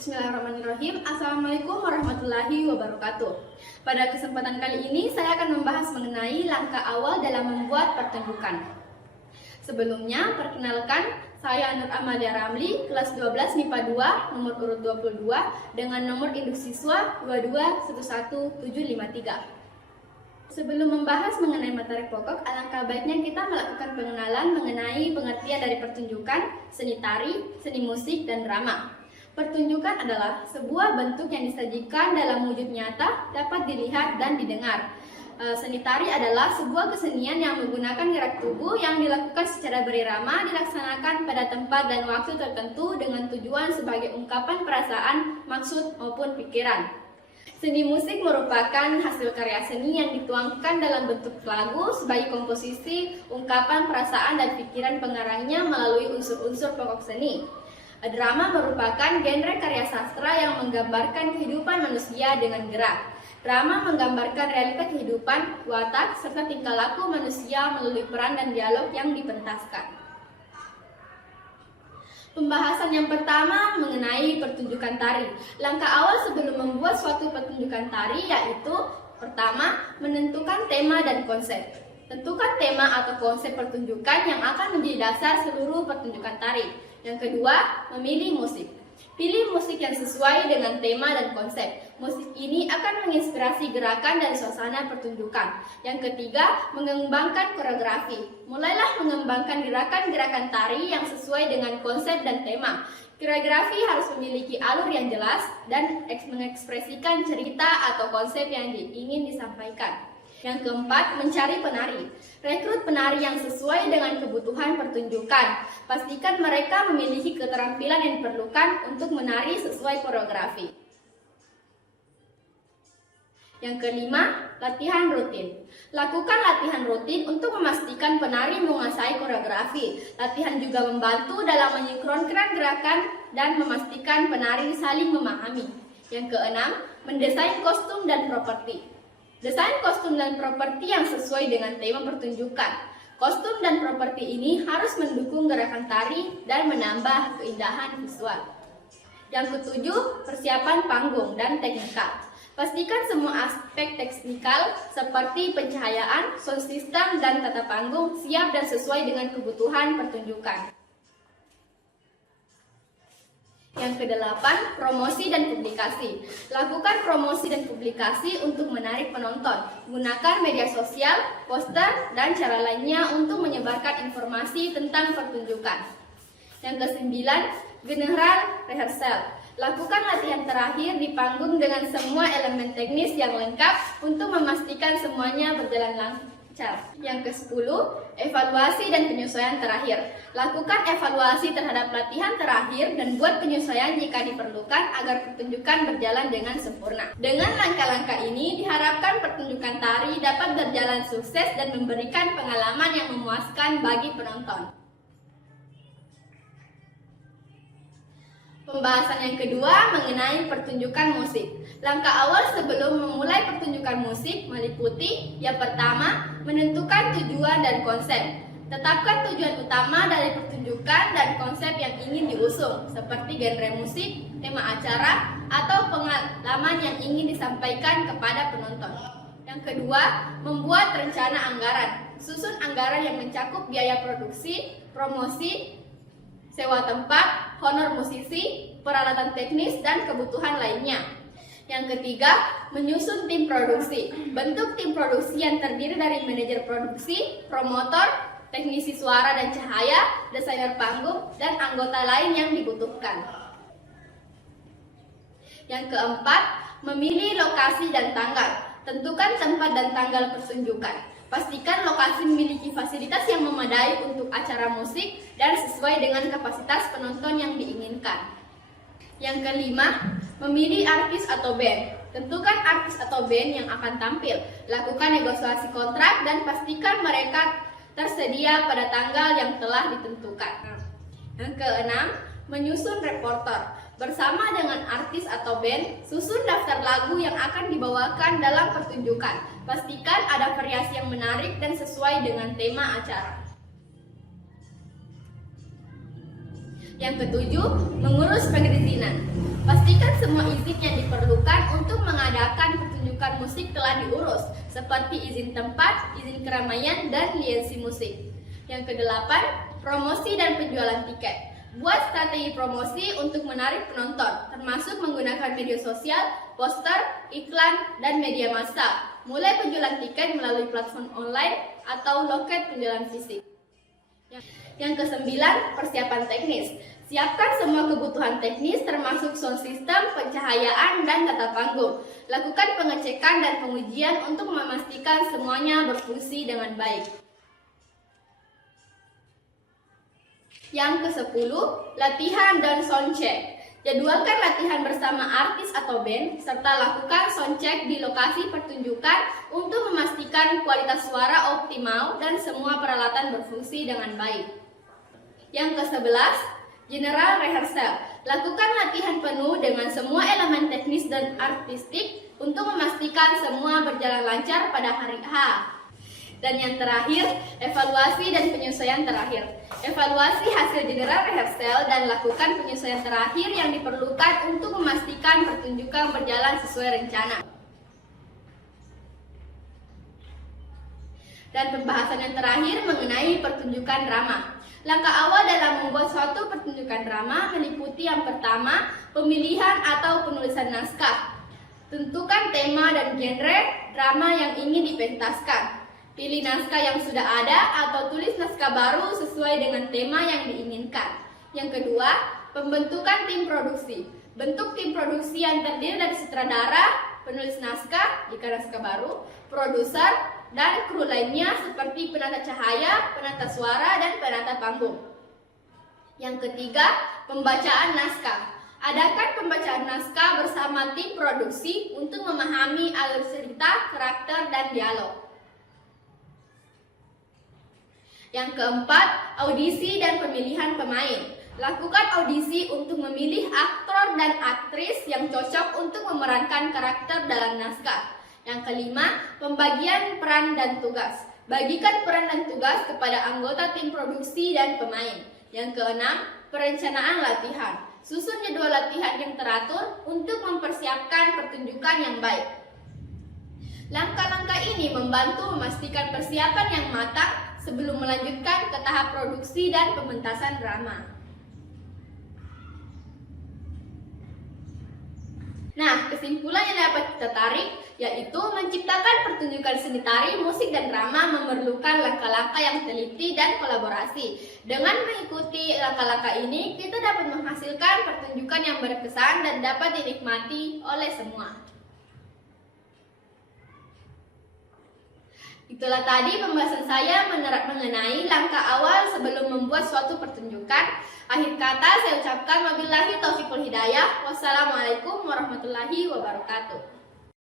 Bismillahirrahmanirrahim. Assalamualaikum warahmatullahi wabarakatuh. Pada kesempatan kali ini saya akan membahas mengenai langkah awal dalam membuat pertunjukan. Sebelumnya, perkenalkan, saya Nur Amalia Ramli, kelas 12 MIPA 2, nomor urut 22, dengan nomor induk siswa 2211753. Sebelum membahas mengenai materi pokok, alangkah baiknya kita melakukan pengenalan mengenai pengertian dari pertunjukan, seni tari, seni musik, dan drama. Pertunjukan adalah sebuah bentuk yang disajikan dalam wujud nyata, dapat dilihat dan didengar. Seni tari adalah sebuah kesenian yang menggunakan gerak tubuh yang dilakukan secara berirama, dilaksanakan pada tempat dan waktu tertentu dengan tujuan sebagai ungkapan perasaan, maksud, maupun pikiran. Seni musik merupakan hasil karya seni yang dituangkan dalam bentuk lagu sebagai komposisi, ungkapan perasaan dan pikiran pengarangnya melalui unsur-unsur pokok seni. Drama merupakan genre karya sastra yang menggambarkan kehidupan manusia dengan gerak. Drama menggambarkan realita kehidupan, watak, serta tingkah laku manusia melalui peran dan dialog yang dipentaskan. Pembahasan yang pertama mengenai pertunjukan tari. Langkah awal sebelum membuat suatu pertunjukan tari yaitu pertama, menentukan tema dan konsep. Tentukan tema atau konsep pertunjukan yang akan menjadi dasar seluruh pertunjukan tari. Yang kedua, memilih musik. Pilih musik yang sesuai dengan tema dan konsep. Musik ini akan menginspirasi gerakan dan suasana pertunjukan. Yang ketiga, mengembangkan koreografi. Mulailah mengembangkan gerakan-gerakan tari yang sesuai dengan konsep dan tema. Koreografi harus memiliki alur yang jelas dan mengekspresikan cerita atau konsep yang ingin disampaikan. Yang keempat, mencari penari. Rekrut penari yang sesuai dengan kebutuhan pertunjukan. Pastikan mereka memiliki keterampilan yang diperlukan untuk menari sesuai koreografi. Yang kelima, latihan rutin. Lakukan latihan rutin untuk memastikan penari menguasai koreografi. Latihan juga membantu dalam mensinkronkan gerakan dan memastikan penari saling memahami. Yang keenam, mendesain kostum dan properti. Desain kostum dan properti yang sesuai dengan tema pertunjukan. Kostum dan properti ini harus mendukung gerakan tari dan menambah keindahan visual. Yang ketujuh, persiapan panggung dan teknikal. Pastikan semua aspek teknikal seperti pencahayaan, sound system, dan tata panggung siap dan sesuai dengan kebutuhan pertunjukan. Yang kedelapan, promosi dan publikasi. Lakukan promosi dan publikasi untuk menarik penonton. Gunakan media sosial, poster, dan cara lainnya untuk menyebarkan informasi tentang pertunjukan. Yang kesembilan, general rehearsal. Lakukan latihan terakhir di panggung dengan semua elemen teknis yang lengkap untuk memastikan semuanya berjalan lancar. Yang ke-10, evaluasi dan penyesuaian terakhir. Lakukan evaluasi terhadap latihan terakhir dan buat penyesuaian jika diperlukan agar pertunjukan berjalan dengan sempurna. Dengan langkah-langkah ini diharapkan pertunjukan tari dapat berjalan sukses dan memberikan pengalaman yang memuaskan bagi penonton. Pembahasan yang kedua mengenai pertunjukan musik. Langkah awal sebelum memulai pertunjukan musik meliputi yang pertama, menentukan tujuan dan konsep. Tetapkan tujuan utama dari pertunjukan dan konsep yang ingin diusung, seperti genre musik, tema acara, atau pengalaman yang ingin disampaikan kepada penonton. Yang kedua, membuat rencana anggaran. Susun anggaran yang mencakup biaya produksi, promosi, sewa tempat, honor musisi, peralatan teknis, dan kebutuhan lainnya. Yang ketiga, menyusun tim produksi. Bentuk tim produksi yang terdiri dari manajer produksi, promotor, teknisi suara dan cahaya, desainer panggung, dan anggota lain yang dibutuhkan. Yang keempat, memilih lokasi dan tanggal. Tentukan tempat dan tanggal pertunjukan. Pastikan lokasi memiliki fasilitas yang memadai untuk acara musik dan sesuai dengan kapasitas penonton yang diinginkan. Yang kelima, memilih artis atau band. Tentukan artis atau band yang akan tampil. Lakukan negosiasi kontrak dan pastikan mereka tersedia pada tanggal yang telah ditentukan. Yang keenam, menyusun repertoire. Bersama dengan artis atau band, susun daftar lagu yang akan dibawakan dalam pertunjukan. Pastikan ada variasi yang menarik dan sesuai dengan tema acara. Yang ketujuh, mengurus perizinan. Pastikan semua izin yang diperlukan untuk mengadakan pertunjukan musik telah diurus, seperti izin tempat, izin keramaian, dan lisensi musik. Yang kedelapan, promosi dan penjualan tiket. Buat strategi promosi untuk menarik penonton, termasuk menggunakan media sosial, poster, iklan, dan media massa. Mulai penjualan tiket melalui platform online atau loket penjualan fisik. Yang kesembilan, persiapan teknis. Siapkan semua kebutuhan teknis termasuk sound system, pencahayaan, dan tata panggung. Lakukan pengecekan dan pengujian untuk memastikan semuanya berfungsi dengan baik. Yang ke-10, latihan dan soundcheck. Jadwalkan latihan bersama artis atau band, serta lakukan soundcheck di lokasi pertunjukan untuk memastikan kualitas suara optimal dan semua peralatan berfungsi dengan baik. Yang ke-11, general rehearsal. Lakukan latihan penuh dengan semua elemen teknis dan artistik untuk memastikan semua berjalan lancar pada hari H. Dan yang terakhir, evaluasi dan penyesuaian terakhir. Evaluasi hasil general rehearsal dan lakukan penyesuaian terakhir yang diperlukan untuk memastikan pertunjukan berjalan sesuai rencana. Dan pembahasan yang terakhir mengenai pertunjukan drama. Langkah awal dalam membuat suatu pertunjukan drama meliputi yang pertama, pemilihan atau penulisan naskah. Tentukan tema dan genre drama yang ingin dipentaskan. Pilih naskah yang sudah ada atau tulis naskah baru sesuai dengan tema yang diinginkan. Yang kedua, pembentukan tim produksi. Bentuk tim produksi yang terdiri dari sutradara, penulis naskah jika naskah baru, produser, dan kru lainnya seperti penata cahaya, penata suara, dan penata panggung. Yang ketiga, pembacaan naskah. Adakan pembacaan naskah bersama tim produksi untuk memahami alur cerita, karakter, dan dialog. Yang keempat, audisi dan pemilihan pemain. Lakukan audisi untuk memilih aktor dan aktris yang cocok untuk memerankan karakter dalam naskah. Yang kelima, pembagian peran dan tugas. Bagikan peran dan tugas kepada anggota tim produksi dan pemain. Yang keenam, perencanaan latihan. Susun jadwal latihan yang teratur untuk mempersiapkan pertunjukan yang baik. Langkah-langkah ini membantu memastikan persiapan yang matang sebelum melanjutkan ke tahap produksi dan pementasan drama. Nah, kesimpulan yang dapat kita tarik yaitu menciptakan pertunjukan seni tari, musik, dan drama memerlukan langkah-langkah yang teliti dan kolaborasi. Dengan mengikuti langkah-langkah ini, kita dapat menghasilkan pertunjukan yang berkesan dan dapat dinikmati oleh semua. Itulah tadi pembahasan saya mengenai langkah awal sebelum membuat suatu pertunjukan. Akhir kata saya ucapkan wabillahi taufiqul hidayah. Wassalamualaikum warahmatullahi wabarakatuh.